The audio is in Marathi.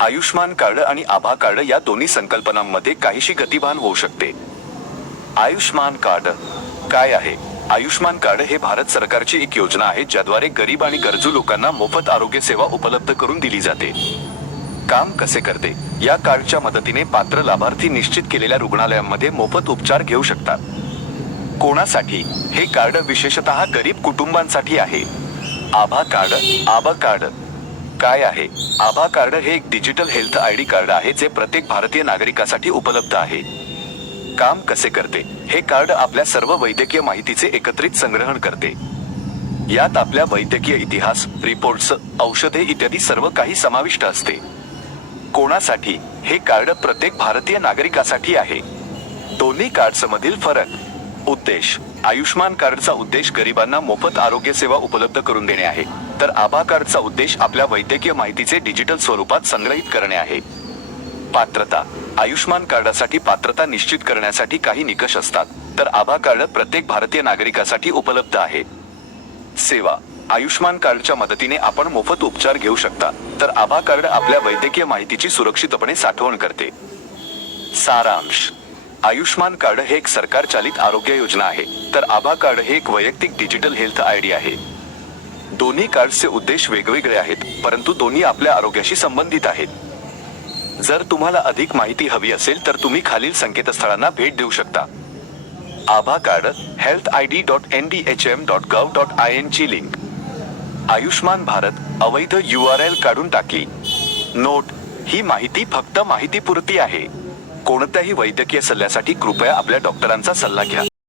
आयुष्मान कार्ड आणि आभा कार्ड या दोन्ही संकल्पनांमध्ये काहीशी गतिभान होऊ शकते. आयुष्मान कार्ड काय आहे? आयुष्मान कार्ड हे भारत सरकारची एक योजना आहे ज्याद्वारे गरीब आणि गरजू लोकांना मोफत आरोग्य सेवा उपलब्ध करून दिली जाते. काम कसे करते? या कार्डच्या मदतीने पात्र लाभार्थी निश्चित केलेल्या रुग्णालयांमध्ये मोफत उपचार घेऊ शकतात. कोणासाठी? हे कार्ड विशेषतः गरीब कुटुंबांसाठी आहे. आभा कार्ड आभा कार्ड. काय आहे? आभा कार्ड हे एक digital health I D card आहे जे प्रत्येक भारतीय नागरिकासाठी उपलब्ध आहे. काम कसे करते? हे कार्ड आपल्या सर्व वैद्यकीय माहितीचे एकत्रित संग्रहण करते. यात आपल्या वैद्यकीय इतिहास रिपोर्ट्स औषधे इत्यादी सर्व काही समाविष्ट असते. कोणासाठी हे कार्ड प्रत्येक भारतीय नागरिकासाठी आहे? दोन्ही कार्ड्समधील फरक उद्देश. आयुष्मान कार्डचा उद्देश गरिबांना मोफत आरोग्य सेवा उपलब्ध करून देणे आहे. तर आभा कार्डचा उद्देश आपल्या वैद्यकीय माहितीचे डिजिटल स्वरूपात संग्रहित करणे आहे. पात्रता. आयुष्मान कार्डासाठी पात्रता निश्चित करण्यासाठी काही निकष असतात तर आभा कार्ड प्रत्येक भारतीय नागरिकासाठी उपलब्ध आहे. सेवा. आयुष्मान कार्डच्या मदतीने आपण मोफत उपचार घेऊ शकता तर आभा कार्ड आपल्या वैद्यकीय माहितीची सुरक्षितपणे साठवण करते. सारांश. आयुष्मान कार्ड हे एक सरकार चालित आरोग्य योजना आहे. तर आभा कार्ड हे एक वैयक्तिक डिजिटल हेल्थ आय डी आहे. दोन्ही कार्डचे उद्देश वेगवेगळे आहेत परंतु दोन्ही आपल्या आरोग्याशी संबंधित आहेत. जर तुम्हाला अधिक माहिती हवी असेल तर तुम्ही खालील संकेतस्थळांना भेट देऊ शकता. आभा card health I D dot N D H M dot gov dot I N ची लिंक आयुष्मान भारत अवैध यू आर एल काढून टाकली नोट ही माहिती फक्त माहितीपुरती आहे. कोणत्याही वैद्यकीय सल्ल्यासाठी कृपया आपल्या डॉक्टरांचा सल्ला घ्या.